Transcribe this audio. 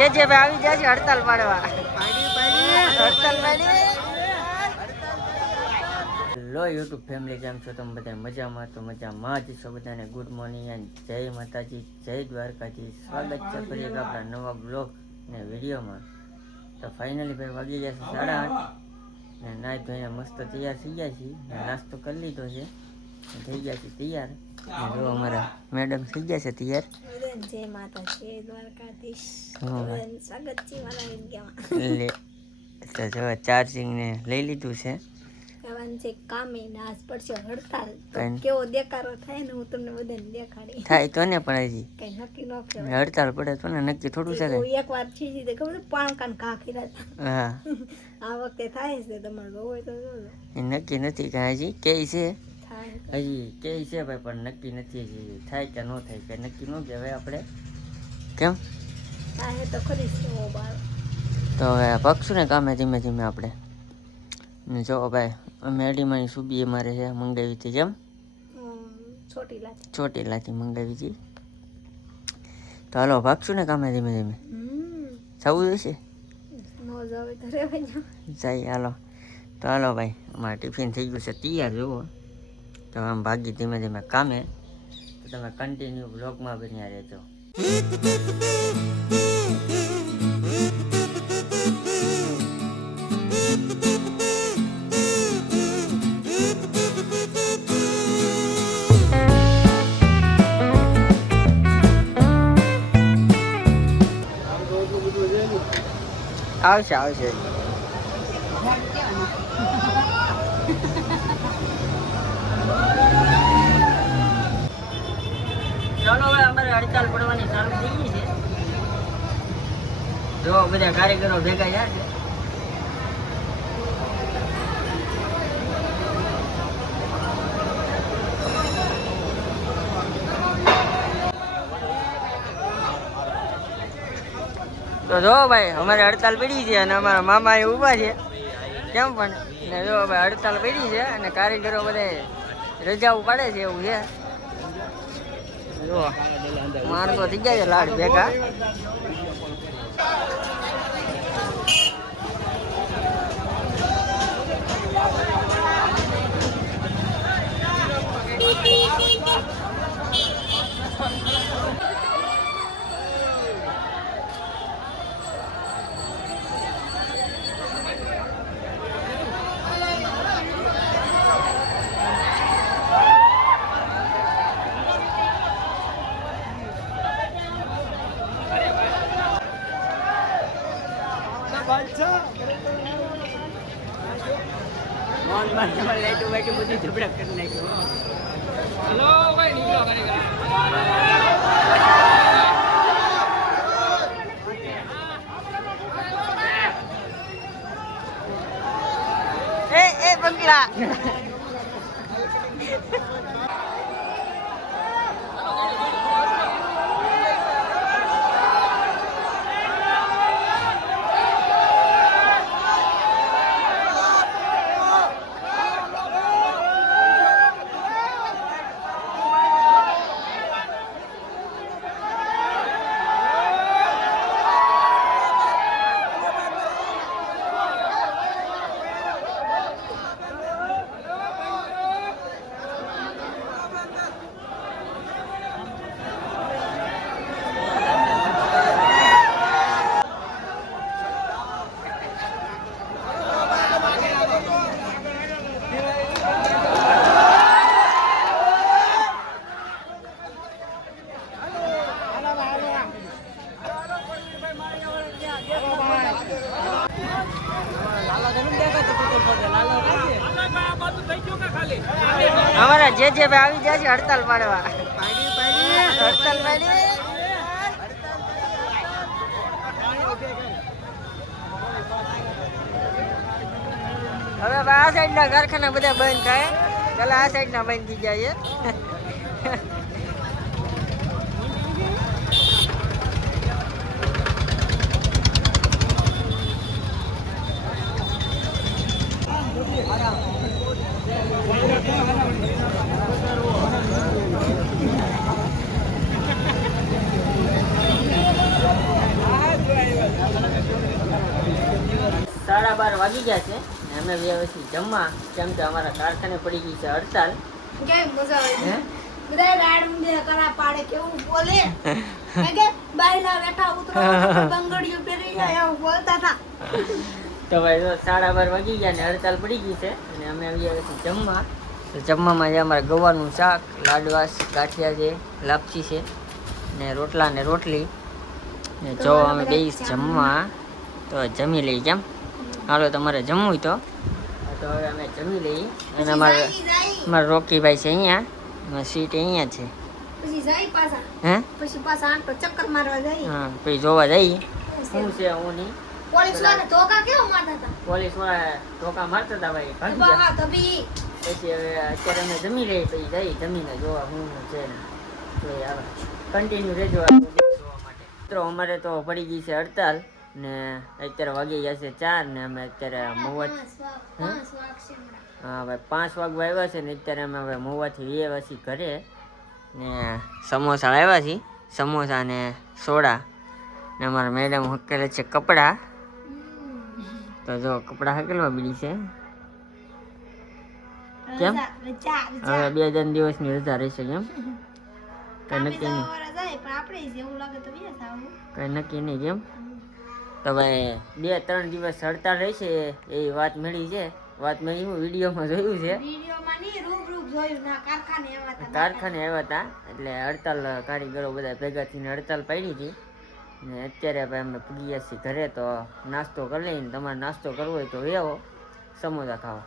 જે ભાઈ આવી જાય છે હડતાલ પાડવા. હડતાલ પાડી. હેલો યુટ્યુબ ફેમિલી, કેમ છો તમે બધા? મજામાં? તો મજામાં જ છો બધાને. ગુડ મોર્નિંગ એન્ડ જય માતાજી, જય દ્વારકાજી. સ્વાગત છે ફરી એક આપણા નવા બ્લોગ ને વિડીયોમાં. તો ફાઇનલી ભાઈ વાગી ગયા છે 8:30 ને નાઈ ધોઈને મસ્ત તૈયાર થઈ ગયા છીએ. નાસ્તો કરી લીધો છે, થઈ ગયા છે તૈયાર. જો અમારા મેડમ થઈ ગયા છે તૈયાર. જય માતા જય દ્વારકાધીશ. સ્વાગત છે મારા વિડીયોમાં. લે તો જો ચાર્જિંગ ને લઈ લીધું છે. કહેવાનું છે કામે ને આજ પડશે હડતાલ. તો કેવો દેખાડો થાય ને હું તમને બધાને દેખાડી. થાય તો ને પણ હજી કઈ નક્કી ન કહેવાય. હડતાલ પડે તો ને નક્કી થોડું છે. એક વાર છીજી દે ખબર પાણકાન ઘા ખીરા. હા આ વખતે થાય છે તમારે હોય તો જોજો. એ નક્કી નથી કાંઈ હજી કે છે. થાય હજી કે છે ભાઈ, પણ નક્કી નથી હજી. થાય કે ન થાય કે નક્કી ન કહેવાય આપણે. કેમ થાય તો ખરી છે ઓ બાર. તો હવે પગશું ને કામે ધીમે ધીમે આપણે. જો ભાઈ મેડીમાં સુબી મારે છે મંગાવી હતી. કેમ ચોટીલાથી મંગાવી હતી. તો હાલો ભાગશું ને કામે ધીમે ધીમે. જવું જોઈશે જાય. હાલો તો હાલો ભાઈ, અમારે ટિફિન થઈ ગયું છે તૈયાર. જુઓ તો આમ ભાગી ધીમે ધીમે કામે. તો તમે કન્ટિન્યુ બ્લોગમાં બન્યા રહેજો. આવશે આવશે. ચાલો હવે અમારે હડતાલ પડવાની ચાલુ થઈ ગઈ છે. જો બધા કારીગરો ભેગા થયા છે. તો જો ભાઈ અમારે હડતાલ પડી છે અને અમારા મામા એ ઊભા છે. કેમ પણ ને જો ભાઈ હડતાલ પડી છે અને કારીગરો બધા રજાઓ પાડે છે એવું છે. જો માણસો થઈ ગયા છે લાડ ભેગા. એ બંગલા અમારા જે ભાઈ આવી જાય છે હડતાલ પાડવા. હડતાલ પાડી. હવે આ સાઈડ ના કારખાના બધા બંધ થાય. પેલા આ સાઈડ ના બંધ થઈ જાય. 12:30 વાગી ગયા છે ને અમે વ્યાવે છીએ જમવા, કેમ કે અમારા કારખાને પડી ગઈ છે હડતાલ. કેવી મજા આવે હે બધા રાડ મુંડે કરા પાડે કેવું બોલે કે બાયલા બેઠા ઉતરો બંગડીઓ પહેરી જાય એવું બોલતા હતા. તો ભાઈ જો 12:30 વાગી ગયા ને હડતાલ પડી ગઈ છે અને અમે આવી આવ્યા છીએ જમવા. તો જમવામાં છે અમારે ગવાનું શાક, લાડવાસ, ગાંઠિયા છે, લાપસી છે ને રોટલા ને રોટલી ને જો અમે બેસ જમવા. તો જમી લઈ કેમ હાલો તમારે જમવું તો હવે અમે જમી લઈએ. અને અમારા રોકીભાઈ છે અહીંયા, સીટ અહીંયા છે. પછી જાય પાછા હે પછી પાછા આંટો ચક્કર મારવા જાય. હા પછી જોવા જઈએ શું છે હું નહીં. પોલીસ વાળા ધોકા કેવો મારતા હતા. પોલીસ વાળા ધોકા મારતા હતા ભાઈ, ભાગી ગયા. હા તબી પછી હવે અત્યારે અમે જમી લઈએ પછી જઈ જમીને જોવા શું છે ને જોઈએ. આવે કન્ટિન્યુ રહેજો આ જોવા માટે. મિત્રો અમારે તો પડી ગઈ છે હડતાલ ને અત્યારે વાગી ગયા છે 4 ને અમે અત્યારે મહુવા હા ભાઈ 5 વાગવા આવ્યા છે ને અત્યારે અમે હવે મહુવાથી આવ્યા છીએ ઘરે ને સમોસા આવ્યા છીએ, સમોસા ને સોડા ને અમારા મેડમ હકેલે છે કપડાં. તો જો કપડાં હકેલવા બીડી છે. કેમ હવે 2 દિવસની રજા રહેશે કેમ કઈ નક્કી નહીં, કઈ નક્કી નહીં કેમ. તો ભાઈ 2-3 દિવસ હડતાલ રહેશે એવી વાત મળી છે. વાત મેં હું વિડીયોમાં જોયું છે, કારખાને આવ્યા હતા એટલે હડતાલ કારીગરો બધા ભેગા થઈને હડતાલ પાડી હતી ને અત્યારે ભાઈ અમે પૂગી ગયા છીએ ઘરે. તો નાસ્તો કરી લઈને તમારે નાસ્તો કરવો હોય તો આવો સમોસા ખાવા.